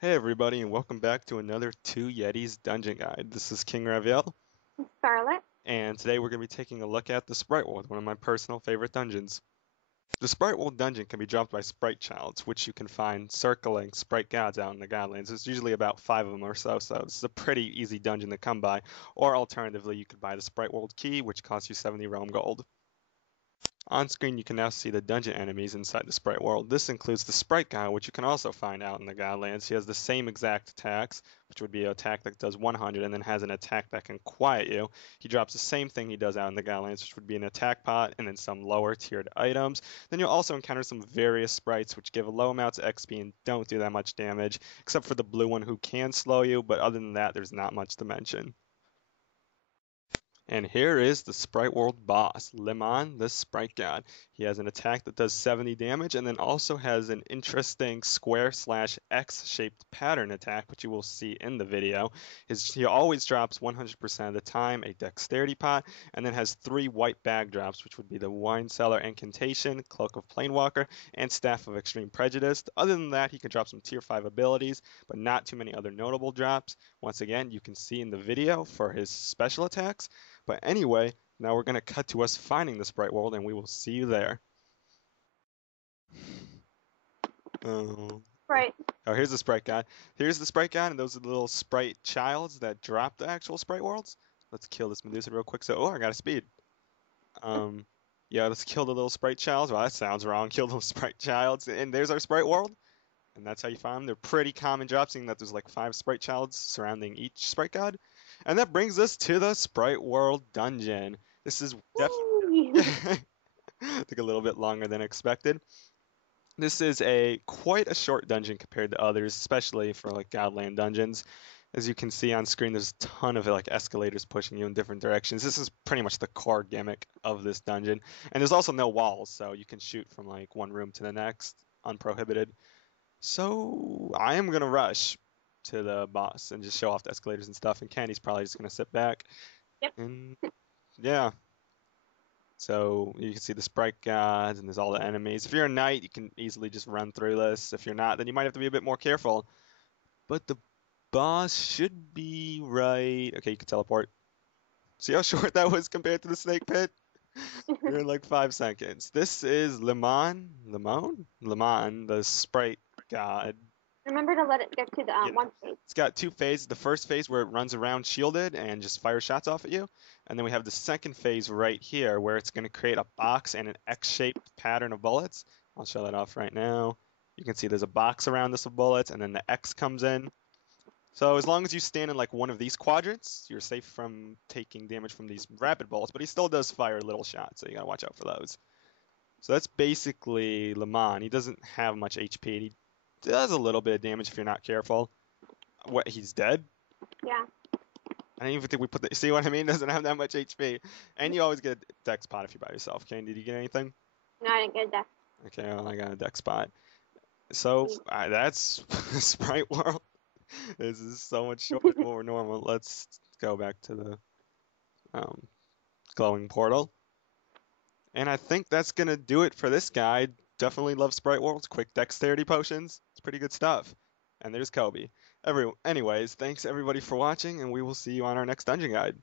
Hey everybody, and welcome back to another Two Yetis Dungeon Guide. This is King Raviel, Scarlet. and today we're going to be taking a look at the Sprite World, one of my personal favorite dungeons. The Sprite World dungeon can be dropped by Sprite Childs, which you can find circling Sprite Gods out in the Godlands. There's usually about 5 of them or so this is a pretty easy dungeon to come by. Or alternatively, you could buy the Sprite World key, which costs you 70 realm gold. On screen, you can now see the dungeon enemies inside the Sprite World. This includes the Sprite Guy, which you can also find out in the Godlands. He has the same exact attacks, which would be an attack that does 100 and then has an attack that can quiet you. He drops the same thing he does out in the Godlands, which would be an attack pot and then some lower tiered items. Then you'll also encounter some various sprites which give low amounts of XP and don't do that much damage, except for the blue one who can slow you, but other than that, there's not much to mention. And here is the Sprite World boss, Lemon, the Sprite God. He has an attack that does 70 damage and then also has an interesting square/X-shaped pattern attack, which you will see in the video. He always drops 100% of the time a dexterity pot and then has 3 white bag drops, which would be the Wine Cellar Incantation, Cloak of Planewalker, and Staff of Extreme Prejudice. Other than that, he can drop some tier 5 abilities, but not too many other notable drops. Once again, you can see in the video for his special attacks. But anyway, now we're going to cut to us finding the Sprite World, and we will see you there. Oh, Right. oh, here's the Sprite God. Here's the Sprite God, and those are the little Sprite Childs that drop the actual Sprite Worlds. Let's kill this Medusa real quick. Oh, I got a speed. Um, yeah, let's kill the little Sprite Childs. Well, that sounds wrong. Kill those Sprite Childs. And there's our Sprite World. And that's how you find them. They're pretty common drops, seeing that there's like 5 Sprite Childs surrounding each Sprite God. And that brings us to the Sprite World dungeon. This is Whee! definitely took a little bit longer than expected. This is a quite a short dungeon compared to others, especially for like Godland dungeons. As you can see on screen, there's a ton of like escalators pushing you in different directions. This is pretty much the core gimmick of this dungeon. And there's also no walls, so you can shoot from like one room to the next unprohibited. So I am gonna rush to the boss and just show off the escalators and stuff. And Candy's probably just gonna sit back. Yep. And yeah, so you can see the sprite gods and there's all the enemies. If you're a knight, you can easily just run through this. If you're not, then you might have to be a bit more careful. But the boss should be right. Okay, you can teleport. See how short that was compared to the snake pit? You're in like 5 seconds. This is Lemon, the sprite god. Remember to let it get to the Yeah. one stage. It's got 2 phases. The first phase where it runs around shielded and just fires shots off at you. And then we have the second phase right here where it's going to create a box and an X-shaped pattern of bullets. I'll show that off right now. You can see there's a box around this of bullets and then the X comes in. So as long as you stand in like one of these quadrants, you're safe from taking damage from these rapid bullets, but he still does fire little shots, so you gotta watch out for those. So that's basically Lemon. He doesn't have much HP. He does a little bit of damage if you're not careful. What, he's dead? Yeah. I don't even think we put the, see what I mean? Doesn't have that much HP. And you always get a dex pot if you're by yourself. Kane, did you get anything? No, I didn't get that. Okay, well, I got a dex pot. So that's Sprite World. This is so much shorter than what we're normal. Let's go back to the um, glowing portal. And I think that's gonna do it for this guide. Definitely love Sprite World's quick dexterity potions. It's pretty good stuff. And there's Kobe. Anyways, thanks everybody for watching, and we will see you on our next dungeon guide.